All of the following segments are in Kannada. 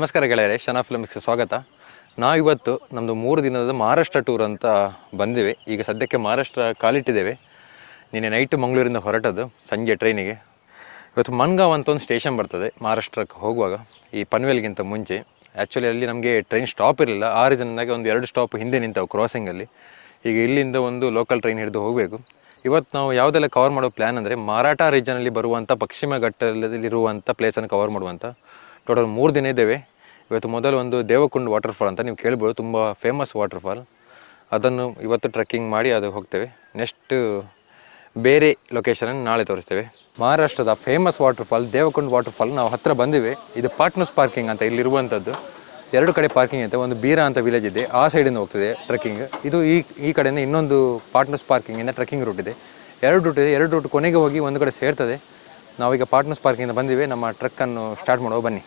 ನಮಸ್ಕಾರ ಗೆಳೆಯರೆ, ಶನಾ ಫಿಲ್ಮ್ಸ್ಗೆ ಸ್ವಾಗತ. ನಾವಿವತ್ತು ನಮ್ಮದು 3 ದಿನದ ಮಹಾರಾಷ್ಟ್ರ ಟೂರ್ ಅಂತ ಬಂದಿವೆ. ಈಗ ಸದ್ಯಕ್ಕೆ ಮಹಾರಾಷ್ಟ್ರ ಕಾಲಿಟ್ಟಿದ್ದೇವೆ. ನಿನ್ನೆ ನೈಟ್ ಮಂಗಳೂರಿಂದ ಹೊರಟದ್ದು ಸಂಜೆ ಟ್ರೈನಿಗೆ. ಇವತ್ತು ಮನ್ಗಾವ್ ಅಂತ ಒಂದು ಸ್ಟೇಷನ್ ಬರ್ತದೆ ಮಹಾರಾಷ್ಟ್ರಕ್ಕೆ ಹೋಗುವಾಗ, ಈ ಪನ್ವೇಲ್ಗಿಂತ ಮುಂಚೆ. ಆ್ಯಕ್ಚುಲಿ ಅಲ್ಲಿ ನಮಗೆ ಟ್ರೈನ್ ಸ್ಟಾಪ್ ಇರಲಿಲ್ಲ. ಆ ರೀಸನ್ನಾಗಿ ಒಂದು 2 ಸ್ಟಾಪ್ ಹಿಂದೆ ನಿಂತವು ಕ್ರಾಸಿಂಗಲ್ಲಿ. ಈಗ ಇಲ್ಲಿಂದ ಒಂದು ಲೋಕಲ್ ಟ್ರೈನ್ ಹಿಡಿದು ಹೋಗಬೇಕು. ಇವತ್ತು ನಾವು ಯಾವುದೆಲ್ಲ ಕವರ್ ಮಾಡೋ ಪ್ಲ್ಯಾನ್ ಅಂದರೆ ಮರಾಠ ರೀಜನಲ್ಲಿ ಬರುವಂಥ ಪಶ್ಚಿಮ ಘಟ್ಟದಲ್ಲಿರುವಂಥ ಪ್ಲೇಸನ್ನು ಕವರ್ ಮಾಡುವಂಥ. ಟೋಟಲ್ 3 ದಿನ ಇದ್ದೇವೆ. ಇವತ್ತು ಮೊದಲು ಒಂದು ದೇವಕುಂಡ್ ವಾಟರ್ಫಾಲ್ ಅಂತ ನೀವು ಕೇಳ್ಬೋದು, ತುಂಬ ಫೇಮಸ್ ವಾಟರ್ಫಾಲ್. ಅದನ್ನು ಇವತ್ತು ಟ್ರೆಕ್ಕಿಂಗ್ ಮಾಡಿ ಅದು ಹೋಗ್ತೇವೆ. ನೆಕ್ಸ್ಟ್ ಬೇರೆ ಲೊಕೇಶನನ್ನು ನಾಳೆ ತೋರಿಸ್ತೇವೆ. ಮಹಾರಾಷ್ಟ್ರದ ಫೇಮಸ್ ವಾಟರ್ಫಾಲ್ ದೇವಕುಂಡ್ ವಾಟರ್ಫಾಲ್ ನಾವು ಹತ್ತಿರ ಬಂದಿವೆ. ಇದು ಪಾರ್ಟ್ನರ್ಸ್ ಪಾರ್ಕಿಂಗ್ ಅಂತ ಇಲ್ಲಿರುವಂಥದ್ದು. 2 ಕಡೆ ಪಾರ್ಕಿಂಗ್ ಇದೆ. ಒಂದು ಬೀರಾ ಅಂತ ವಿಲೇಜ್ ಇದೆ, ಆ ಸೈಡಿಂದ ಹೋಗ್ತದೆ ಟ್ರೆಕ್ಕಿಂಗ್. ಇದು ಈ ಕಡೆಯಿಂದ ಇನ್ನೊಂದು ಪಾರ್ಟ್ನರ್ಸ್ ಪಾರ್ಕಿಂಗಿಂದ ಟ್ರೆಕ್ಕಿಂಗ್ ರೂಟ್ ಇದೆ. 2 ರೂಟ್ ಇದೆ. 2 ರೂಟ್ ಕೊನೆಗೆ ಹೋಗಿ ಒಂದು ಕಡೆ ಸೇರ್ತದೆ. ನಾವೀಗ ಪಾರ್ಟ್ನರ್ಸ್ ಪಾರ್ಕಿಂಗಿಂದ ಬಂದಿವೆ. ನಮ್ಮ ಟ್ರೆಕ್ಕನ್ನು ಸ್ಟಾರ್ಟ್ ಮಾಡುವ ಬನ್ನಿ.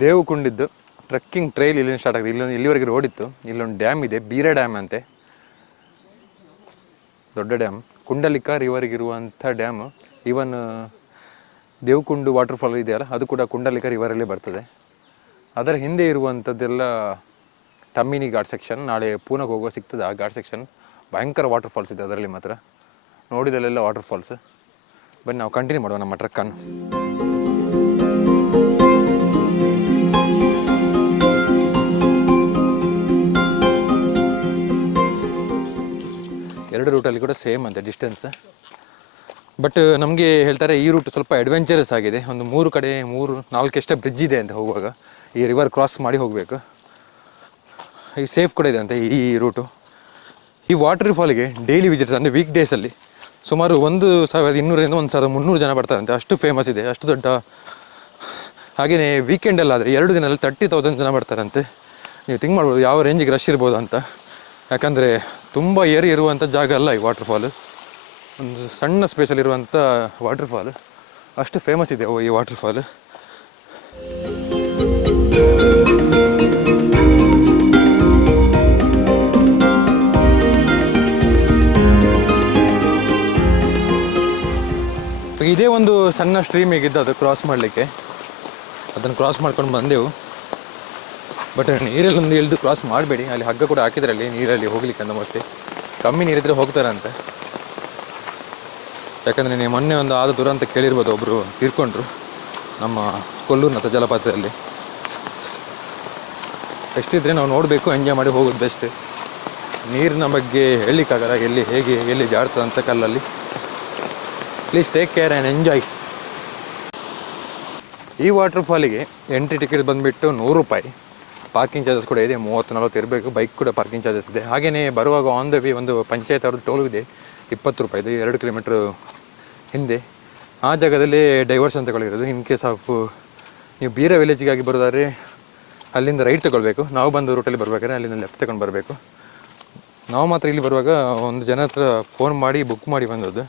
ದೇವಕುಂಡಿದ್ದು ಟ್ರೆಕ್ಕಿಂಗ್ ಟ್ರೈಲ್ ಇಲ್ಲಿಂದ ಸ್ಟಾರ್ಟ್ ಆಗಿದೆ. ಇಲ್ಲಿವರೆಗೆ ರೋಡ್ ಇತ್ತು. ಇಲ್ಲೊಂದು ಡ್ಯಾಮ್ ಇದೆ, ಬೀರಾ ಡ್ಯಾಮ್ ಅಂತೆ, ದೊಡ್ಡ ಡ್ಯಾಮ್. ಕುಂಡಲಿಕ ರಿವರ್ಗಿರುವಂಥ ಡ್ಯಾಮು. ಈವನ್ ದೇವಕುಂಡು ವಾಟರ್ಫಾಲ್ ಇದೆಯಲ್ಲ, ಅದು ಕೂಡ ಕುಂಡಲಿಕ ರಿವರಲ್ಲೇ ಬರ್ತದೆ. ಅದರ ಹಿಂದೆ ಇರುವಂಥದ್ದೆಲ್ಲ ತಮ್ಮಿನಿ ಘಾಟ್ ಸೆಕ್ಷನ್. ನಾಳೆ ಪೂನಾಗೆ ಹೋಗುವ ಸಿಗ್ತದೆ ಆ ಘಾಟ್ ಸೆಕ್ಷನ್. ಭಯಂಕರ ವಾಟರ್ಫಾಲ್ಸ್ ಇದೆ ಅದರಲ್ಲಿ ಮಾತ್ರ. ನೋಡಿದಲ್ಲೆಲ್ಲ ವಾಟರ್ಫಾಲ್ಸ್. ಬನ್ನಿ ನಾವು ಕಂಟಿನ್ಯೂ ಮಾಡುವ ನಮ್ಮ ಟ್ರೆಕ್ಕನ್ನು. ಎರಡು ರೂಟಲ್ಲಿ ಕೂಡ ಸೇಮ್ ಅಂತೆ ಡಿಸ್ಟೆನ್ಸ್. ಬಟ್ ನಮಗೆ ಹೇಳ್ತಾರೆ ಈ ರೂಟ್ ಸ್ವಲ್ಪ ಅಡ್ವೆಂಚರಸ್ ಆಗಿದೆ. ಒಂದು 3 ಕಡೆ 3-4 ಬ್ರಿಡ್ಜ್ ಇದೆ ಅಂತ ಹೋಗುವಾಗ. ಈ ರಿವರ್ ಕ್ರಾಸ್ ಮಾಡಿ ಹೋಗಬೇಕು. ಈ ಸೇಫ್ ಕೂಡ ಇದೆ ಅಂತ ಈ ರೂಟು. ಈ ವಾಟರ್ ಫಾಲಿಗೆ ಡೈಲಿ ವಿಸಿಟರ್ಸ್ ಅಂದರೆ ವೀಕ್ ಡೇಸಲ್ಲಿ ಸುಮಾರು 1200ರಿಂದ 1300 ಜನ ಬರ್ತಾರಂತೆ. ಅಷ್ಟು ಫೇಮಸ್ ಇದೆ, ಅಷ್ಟು ದೊಡ್ಡ. ಹಾಗೆಯೇ ವೀಕೆಂಡಲ್ಲಾದರೆ 2 ದಿನದಲ್ಲಿ 30,000 ಜನ ಬರ್ತಾರಂತೆ. ನೀವು ಥಿಂಕ್ ಮಾಡ್ಬೋದು ಯಾವ ರೇಂಜಿಗೆ ರಶ್ ಇರ್ಬೋದು ಅಂತ. ಯಾಕಂದರೆ ತುಂಬ ಏರಿ ಇರುವಂಥ ಜಾಗ ಅಲ್ಲ ಈ ವಾಟರ್ಫಾಲು. ಒಂದು ಸಣ್ಣ ಸ್ಪೇಸಲ್ಲಿರುವಂಥ ವಾಟರ್ಫಾಲು. ಅಷ್ಟು ಫೇಮಸ್ ಇದೆ ಈ ವಾಟರ್ಫಾಲು. ಇದೇ ಒಂದು ಸಣ್ಣ ಸ್ಟ್ರೀಮ್ ಹೇಗಿದ್ದು ಅದು ಕ್ರಾಸ್ ಮಾಡಲಿಕ್ಕೆ. ಅದನ್ನು ಕ್ರಾಸ್ ಮಾಡ್ಕೊಂಡು ಬಂದೆವು. ಬಟ್ ನೀರಲ್ಲೊಂದು ಇಳಿದು ಕ್ರಾಸ್ ಮಾಡಬೇಡಿ. ಅಲ್ಲಿ ಹಗ್ಗ ಕೂಡ ಹಾಕಿದ್ರಲ್ಲಿ ನೀರಲ್ಲಿ ಹೋಗ್ಲಿಕ್ಕೆ ಅಂತ. ಮೋಸ್ಟ್ಲಿ ಕಮ್ಮಿ ನೀರಿದ್ರೆ ಹೋಗ್ತಾರಂತೆ. ಯಾಕಂದರೆ ನೀವು ಮೊನ್ನೆ ಒಂದು ಆದ ದುರಂತ ಕೇಳಿರ್ಬೋದು, ಒಬ್ಬರು ತೀರ್ಕೊಂಡ್ರು ನಮ್ಮ ಕೊಲ್ಲೂರಿನ ಜಲಪಾತದಲ್ಲಿ. ಎಷ್ಟಿದ್ರೆ ನಾವು ನೋಡಬೇಕು, ಎಂಜಾಯ್ ಮಾಡಿ ಹೋಗೋದು ಬೆಸ್ಟ್. ನೀರಿನ ಬಗ್ಗೆ ಹೇಳಲಿಕ್ಕಾಗಲ್ಲ, ಎಲ್ಲಿ ಜಾಡ್ತದೆ ಅಂತ ಕಲ್ಲಲ್ಲಿ. Please take care and enjoy. ಈ ವಾಟರ್ಫಾಲಿಗೆ ಎಂಟ್ರಿ ಟಿಕೆಟ್ ಬಂದುಬಿಟ್ಟು 100 ರೂಪಾಯಿ. ಪಾರ್ಕಿಂಗ್ ಚಾರ್ಜಸ್ ಕೂಡ ಇದೆ, 30-40 ಇರಬೇಕು. ಬೈಕ್ ಕೂಡ ಪಾರ್ಕಿಂಗ್ ಚಾರ್ಜಸ್ ಇದೆ. ಹಾಗೆಯೇ ಬರುವಾಗ ಆನ್ ದ ವೇ ಒಂದು ಪಂಚಾಯತ್ ಅವ್ರದ್ದು ಟೋಲ್ ಇದೆ, 20 ರೂಪಾಯಿದು. 2 ಕಿಲೋಮೀಟ್ರ್ ಹಿಂದೆ ಆ ಜಾಗದಲ್ಲಿ ಡೈವರ್ಸ್ ಅಂತ ತಗೊಳ್ಳಿರೋದು. ಇನ್ ಕೇಸ್ ಆಫ್ ನೀವು ಬೀರಾ ವಿಲೇಜಿಗಾಗಿ ಬರೋದಾದ್ರೆ ಅಲ್ಲಿಂದ ರೈಟ್ ತೊಗೊಳ್ಬೇಕು. ನಾವು ಬಂದು ರೂಟಲ್ಲಿ ಬರಬೇಕಾದ್ರೆ ಅಲ್ಲಿಂದ ಲೆಫ್ಟ್ ತಗೊಂಡು ಬರಬೇಕು. ನಾವು ಮಾತ್ರ ಇಲ್ಲಿ ಬರುವಾಗ ಒಂದು ಜನ ಹತ್ರ ಫೋನ್ ಮಾಡಿ ಬುಕ್ ಮಾಡಿ ಬಂದದ್ದು.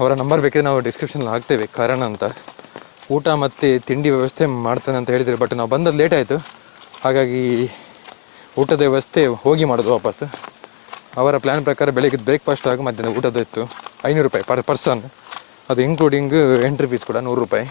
ಅವರ ನಂಬರ್ ಬೇಕಿದ್ರೆ ನಾವು ಡಿಸ್ಕ್ರಿಪ್ಷನಲ್ಲಿ ಹಾಕ್ತೇವೆ, ಕಾರಣ ಅಂತ. ಊಟ ಮತ್ತು ತಿಂಡಿ ವ್ಯವಸ್ಥೆ ಮಾಡ್ತಾನೆ ಅಂತ ಹೇಳಿದರೆ. ಬಟ್ ನಾವು ಬಂದದ್ದು ಲೇಟ್ ಆಯಿತು, ಹಾಗಾಗಿ ಊಟದ ವ್ಯವಸ್ಥೆ ಹೋಗಿ ಮಾಡೋದು ವಾಪಸ್. ಅವರ ಪ್ಲ್ಯಾನ್ ಪ್ರಕಾರ ಬೆಳಗ್ಗೆ ಬ್ರೇಕ್ಫಾಸ್ಟ್ ಹಾಗೂ ಮಧ್ಯಾಹ್ನ ಊಟದ ಇತ್ತು. 500 ರೂಪಾಯಿ ಪರ್ ಪರ್ಸನ್. ಅದು ಇನ್ಕ್ಲೂಡಿಂಗ್ ಎಂಟ್ರಿ ಫೀಸ್ ಕೂಡ 100 ರೂಪಾಯಿ.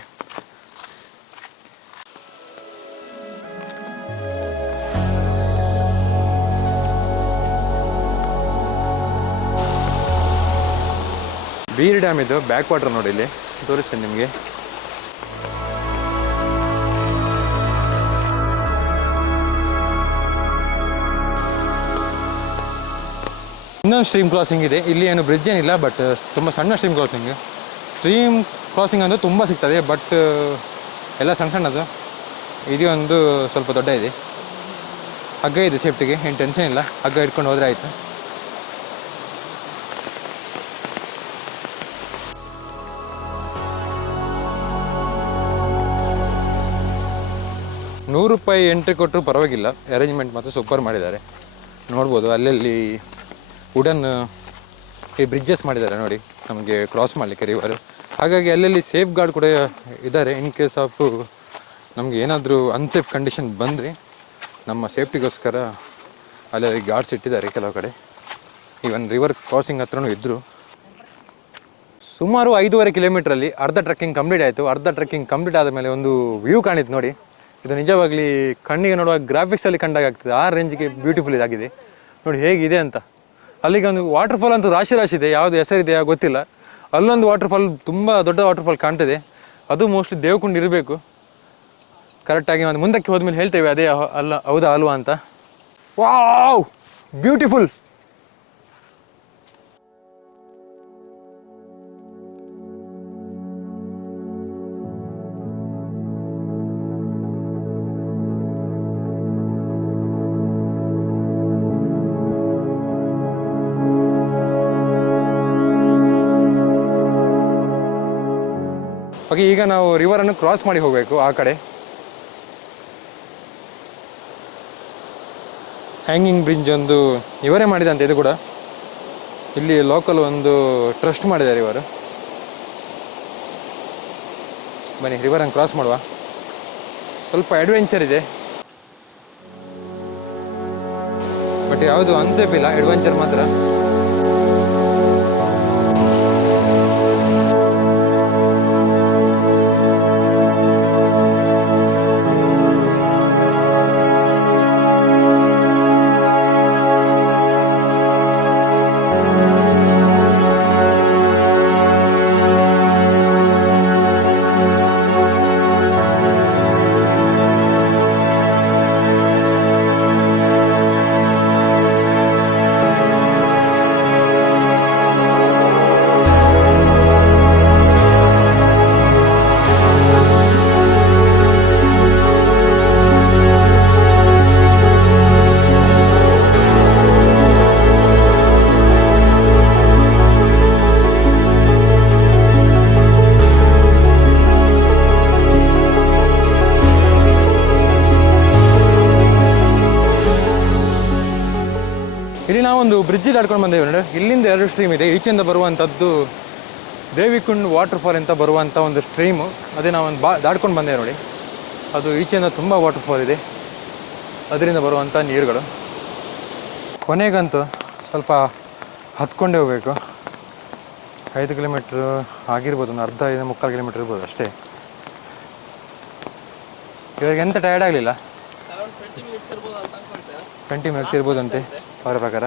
ಬೀರ್ ಡ್ಯಾಮ್ ಇದು ಬ್ಯಾಕ್ ವಾಟರ್ ನೋಡಿ, ಇಲ್ಲಿ ತೋರಿಸ್ತೇನೆ ನಿಮಗೆ. ಇನ್ನೊಂದು ಸ್ಟ್ರೀಮ್ ಕ್ರಾಸಿಂಗ್ ಇದೆ. ಇಲ್ಲಿ ಏನು ಬ್ರಿಡ್ಜ್ ಏನಿಲ್ಲ, ಬಟ್ ತುಂಬ ಸಣ್ಣ ಸ್ಟ್ರೀಮ್ ಕ್ರಾಸಿಂಗ್ ಅಂದರೆ ತುಂಬ ಸಿಗ್ತದೆ. ಬಟ್ ಎಲ್ಲ ಸಣ್ಣದು. ಇದು ಒಂದು ಸ್ವಲ್ಪ ದೊಡ್ಡ ಇದೆ. ಹಗ್ಗ ಇದೆ ಸೇಫ್ಟಿಗೆ, ಏನು ಟೆನ್ಷನ್ ಇಲ್ಲ. ಹಗ್ಗ ಇಟ್ಕೊಂಡು ಹೋದರೆ ಆಯಿತು. ₹100 ಎಂಟ್ರಿ ಕೊಟ್ಟರು ಪರವಾಗಿಲ್ಲ. ಅರೇಂಜ್ಮೆಂಟ್ ಮತ್ತು ಸೂಪರ್ ಮಾಡಿದ್ದಾರೆ. ನೋಡ್ಬೋದು ಅಲ್ಲಲ್ಲಿ ವುಡನ್ ಈ ಬ್ರಿಡ್ಜಸ್ ಮಾಡಿದ್ದಾರೆ ನೋಡಿ, ನಮಗೆ ಕ್ರಾಸ್ ಮಾಡಲಿಕ್ಕೆ ರಿವರು. ಹಾಗಾಗಿ ಅಲ್ಲಲ್ಲಿ ಸೇಫ್ ಗಾರ್ಡ್ ಕೂಡ ಇದ್ದಾರೆ. ಇನ್ ಕೇಸ್ ಆಫ್ ನಮಗೆ ಏನಾದರೂ ಅನ್ಸೇಫ್ ಕಂಡೀಷನ್ ಬಂದರೆ ನಮ್ಮ ಸೇಫ್ಟಿಗೋಸ್ಕರ ಅಲ್ಲಲ್ಲಿ ಗಾರ್ಡ್ಸ್ ಇಟ್ಟಿದ್ದಾರೆ ಕೆಲವು ಕಡೆ. ಈವನ್ ರಿವರ್ ಕ್ರಾಸಿಂಗ್ ಹತ್ರನೂ ಇದ್ದರು. ಸುಮಾರು 5.5 ಕಿಲೋಮೀಟ್ರಲ್ಲಿ ಅರ್ಧ ಟ್ರೆಕ್ಕಿಂಗ್ ಕಂಪ್ಲೀಟ್ ಆಯಿತು. ಅರ್ಧ ಟ್ರೆಕ್ಕಿಂಗ್ ಕಂಪ್ಲೀಟ್ ಆದ ಮೇಲೆ ಒಂದು ವ್ಯೂ ಕಾಣಿತ್ತು ನೋಡಿ. ಇದು ನಿಜವಾಗ್ಲಿ ಕಣ್ಣಿಗೆ ನೋಡುವ ಗ್ರಾಫಿಕ್ಸಲ್ಲಿ ಕಂಡಾಗ ಆಗ್ತದೆ. ಆ ರೇಂಜ್ಗೆ ಬ್ಯೂಟಿಫುಲ್ ಇದಾಗಿದೆ ನೋಡಿ ಹೇಗಿದೆ ಅಂತ. ಅಲ್ಲಿಗೆ ಒಂದು ವಾಟರ್ಫಾಲ್ ಅಂತೂ ರಾಶಿ ರಾಶಿ ಇದೆ, ಯಾವುದು ಹೆಸರಿದೆಯಾ ಗೊತ್ತಿಲ್ಲ. ಅಲ್ಲೊಂದು ವಾಟರ್ಫಾಲ್ ತುಂಬ ದೊಡ್ಡ ವಾಟರ್ಫಾಲ್ ಕಾಣ್ತದೆ, ಅದು ಮೋಸ್ಟ್ಲಿ ದೇವಕುಂಡ್ ಇರಬೇಕು. ಕರೆಕ್ಟಾಗಿ ಒಂದು ಮುಂದಕ್ಕೆ ಹೋದ್ಮೇಲೆ ಹೇಳ್ತೇವೆ ಅದೇ ಅಲ್ಲ ಹೌದಾ ಅಲ್ವಾ ಅಂತ. Wow beautiful. ಓಕೆ, ಈಗ ನಾವು ರಿವರನ್ನು ಕ್ರಾಸ್ ಮಾಡಿ ಹೋಗಬೇಕು ಆ ಕಡೆ. ಹ್ಯಾಂಗಿಂಗ್ ಬ್ರಿಡ್ಜ್ ಒಂದು ಇವರೇ ಮಾಡಿದಂತೆ, ಇದು ಕೂಡ ಇಲ್ಲಿ ಲೋಕಲ್ ಒಂದು ಟ್ರಸ್ಟ್ ಮಾಡಿದ್ದಾರೆ ಇವರು. ಬನ್ನಿ ರಿವರನ್ನು ಕ್ರಾಸ್ ಮಾಡುವ. ಸ್ವಲ್ಪ ಅಡ್ವೆಂಚರ್ ಇದೆ, ಬಟ್ ಯಾವುದು ಅನ್ಸೇಫ್ ಇಲ್ಲ, ಅಡ್ವೆಂಚರ್ ಮಾತ್ರ. ಇಲ್ಲಿ ನಾವೊಂದು ಬ್ರಿಡ್ಜ್ ದಾಟ್ಕೊಂಡು ಬಂದೇವೆ ನೋಡಿ. ಇಲ್ಲಿಂದ 2 ಸ್ಟ್ರೀಮ್ ಇದೆ. ಈಚೆಯಿಂದ ಬರುವಂಥದ್ದು ದೇವಿಕುಂಡ್ ವಾಟರ್ಫಾಲ್ ಅಂತ ಬರುವಂಥ ಒಂದು ಸ್ಟ್ರೀಮು, ಅದೇ ನಾವೊಂದು ದಾಟ್ಕೊಂಡು ಬಂದೇವೆ ನೋಡಿ. ಅದು ಈಚೆಯಿಂದ ತುಂಬ ವಾಟರ್ಫಾಲ್ ಇದೆ, ಅದರಿಂದ ಬರುವಂಥ ನೀರುಗಳು. ಕೊನೆಗಂತೂ ಸ್ವಲ್ಪ ಹತ್ಕೊಂಡೇ ಹೋಗಬೇಕು. 5 ಕಿಲೋಮೀಟ್ರ್ ಆಗಿರ್ಬೋದು, ಒಂದು ಅರ್ಧ 3/4 ಕಿಲೋಮೀಟ್ರ್ ಇರ್ಬೋದು ಅಷ್ಟೇ. ಇವಾಗ ಎಂತ ಟಯರ್ಡ್ ಆಗಲಿಲ್ಲ. 20 ಮಿನಿಟ್ಸ್ ಇರ್ಬೋದಂತೆ ಅವರ ಪ್ರಕಾರ.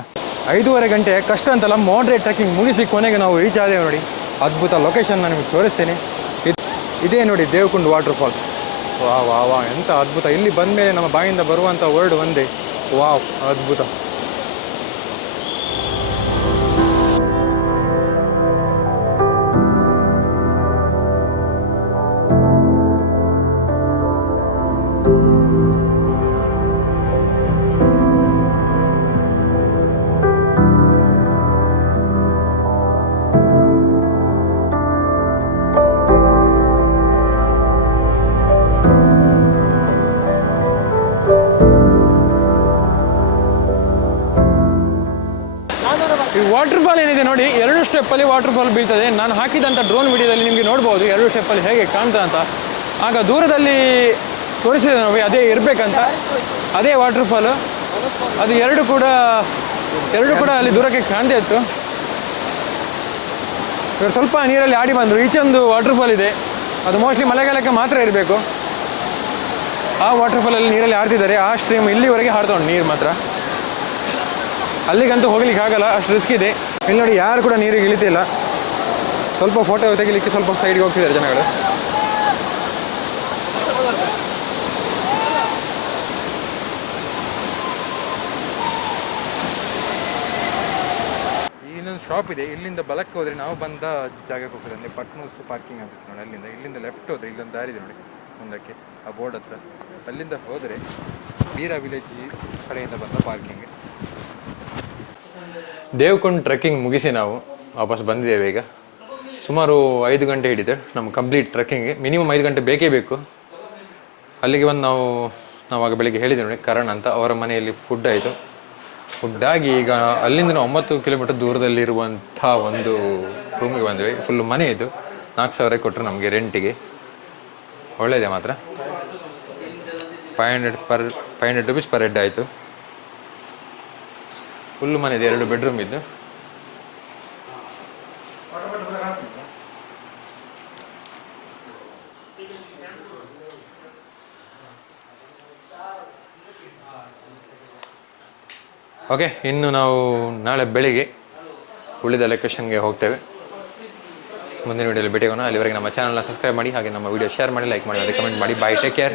5.5 ಗಂಟೆ ಕಷ್ಟ ಅಂತಲ್ಲ, ಮಾಡ್ರೇಟ್ ಟ್ರೆಕ್ಕಿಂಗ್ ಮುಗಿಸಿ ಕೊನೆಗೆ ನಾವು ರೀಚ್ ಆದೇವೆ ನೋಡಿ. ಅದ್ಭುತ ಲೊಕೇಶನ್ ನಾನು ನಿಮಗೆ ತೋರಿಸ್ತೇನೆ. ಇದೇ ನೋಡಿ ದೇವಕುಂಡ್ ವಾಟರ್ಫಾಲ್ಸ್. ವಾ ಎಂಥ ಅದ್ಭುತ. ಇಲ್ಲಿ ಬಂದಮೇಲೆ ನಮ್ಮ ಬಾಯಿಂದ ಬರುವಂಥ ವರ್ಡ್ ಒಂದೇ, ವಾವ್ ಅದ್ಭುತ. ಈ ವಾಟರ್ಫಾಲ್ ಏನಿದೆ ನೋಡಿ, 2 ಸ್ಟೆಪ್ಪಲ್ಲಿ ವಾಟರ್ಫಾಲ್ ಬೀಳ್ತದೆ. ನಾನು ಹಾಕಿದಂಥ ಡ್ರೋನ್ ವಿಡಿಯೋದಲ್ಲಿ ನಿಮಗೆ ನೋಡ್ಬೋದು 2 ಸ್ಟೆಪ್ಪಲ್ಲಿ ಹೇಗೆ ಕಾಣ್ತದೆ ಅಂತ. ಆಗ ದೂರದಲ್ಲಿ ತೋರಿಸಿದೆ ನಾವು, ಅದೇ ಇರಬೇಕಂತ, ಅದೇ ವಾಟರ್ಫಾಲು. ಅದು ಎರಡು ಕೂಡ ಅಲ್ಲಿ ದೂರಕ್ಕೆ ಕಾಣ್ತಾ ಇತ್ತು. ಇವರು ಸ್ವಲ್ಪ ನೀರಲ್ಲಿ ಆಡಿ ಬಂದರು. ಈಚೆಂದು ವಾಟರ್ಫಾಲ್ ಇದೆ, ಅದು ಮೋಸ್ಟ್ಲಿ ಮಳೆಗಾಲಕ್ಕೆ ಮಾತ್ರ ಇರಬೇಕು. ಆ ವಾಟರ್ಫಾಲಲ್ಲಿ ನೀರಲ್ಲಿ ಆಡ್ತಿದ್ದಾರೆ. ಆ ಸ್ಟ್ರೀಮ್ ಇಲ್ಲಿವರೆಗೆ ಹಾಡ್ತೊಂಡು ನೀರು ಮಾತ್ರ. ಅಲ್ಲಿಗಂತೂ ಹೋಗ್ಲಿಕ್ಕೆ ಆಗಲ್ಲ, ಅಷ್ಟು ರಿಸ್ಕ್ ಇದೆ. ಇಲ್ಲಿ ನೋಡಿ ಯಾರು ಕೂಡ ನೀರಿಗೆ ಇಳಿತಿಲ್ಲ. ಸ್ವಲ್ಪ ಫೋಟೋ ತೆಗಿಲಿಕ್ಕೆ ಸ್ವಲ್ಪ ಸೈಡ್ಗೆ ಹೋಗ್ತಿದ್ದಾರೆ ಜನಗಳು. ಇನ್ನೊಂದು ಶಾಪ್ ಇದೆ, ಇಲ್ಲಿಂದ ಬಲಕ್ಕೆ ಹೋದರೆ ನಾವು ಬಂದ ಜಾಗಕ್ಕೆ ಹೋಗ್ತದೆ. ಅಂದರೆ ಪಟ್ನೂಸ್ ಪಾರ್ಕಿಂಗ್ ಆಗುತ್ತೆ ನೋಡಿ. ಇಲ್ಲಿಂದ ಲೆಫ್ಟ್ ಹೋದರೆ ಇಲ್ಲೊಂದು ದಾರಿ ಇದೆ ನೋಡಿ ಮುಂದಕ್ಕೆ, ಆ ಬೋರ್ಡ್ ಹತ್ರ. ಅಲ್ಲಿಂದ ಹೋದರೆ ವೀರ ವಿಲೇಜ್ ಕಡೆಯಿಂದ ಬಂದ ಪಾರ್ಕಿಂಗ್. ದೇವಕುಂಡ್ ಟ್ರೆಕ್ಕಿಂಗ್ ಮುಗಿಸಿ ನಾವು ವಾಪಸ್ ಬಂದಿದ್ದೇವೆ. ಈಗ ಸುಮಾರು 5 ಗಂಟೆ ಹಿಡಿದೆ ನಮ್ಮ ಕಂಪ್ಲೀಟ್ ಟ್ರೆಕ್ಕಿಂಗ್ಗೆ. ಮಿನಿಮಮ್ 5 ಗಂಟೆ ಬೇಕೇ ಬೇಕು. ಅಲ್ಲಿಗೆ ಬಂದು ನಾವಾಗ ಬೆಳಿಗ್ಗೆ ಹೇಳಿದ್ದೆ ನೋಡಿ ಕರಣ್ ಅಂತ, ಅವರ ಮನೆಯಲ್ಲಿ ಫುಡ್ ಆಯಿತು. ಫುಡ್ ಆಗಿ ಈಗ ಅಲ್ಲಿಂದ 9 ಕಿಲೋಮೀಟರ್ ದೂರದಲ್ಲಿರುವಂಥ ಒಂದು ರೂಮಿಗೆ ಬಂದ್ವಿ. ಫುಲ್ಲು ಮನೆ ಇದು. 4,000 ಕೊಟ್ಟರು ನಮಗೆ ರೆಂಟಿಗೆ. ಒಳ್ಳೆಯದೇ ಮಾತ್ರ. 500 ರುಪೀಸ್ ಪರ್ ಹೆಡ್ ಆಯಿತು. ಫುಲ್ಲು ಮನೆ ಇದೆ, 2 ಬೆಡ್ರೂಮ್ ಇದ್ದು. ಓಕೆ, ಇನ್ನು ನಾವು ನಾಳೆ ಬೆಳಿಗ್ಗೆ ಉಳಿದ ಲೊಕೇಶನ್ಗೆ ಹೋಗ್ತೇವೆ. ಮುಂದಿನ ವೀಡಿಯೋಲಿ ಭೇಟಿಯಾಗೋಣ. ಅಲ್ಲಿವರೆಗೆ ನಮ್ಮ ಚಾನಲ್ನ ಸಬ್ಸ್ಕ್ರೈಬ್ ಮಾಡಿ, ಹಾಗೆ ನಮ್ಮ ವೀಡಿಯೋ ಶೇರ್ ಮಾಡಿ, ಲೈಕ್ ಮಾಡಿ, ಕಮೆಂಟ್ ಮಾಡಿ. ಬಾಯ್, ಟೇಕ್ ಕೇರ್.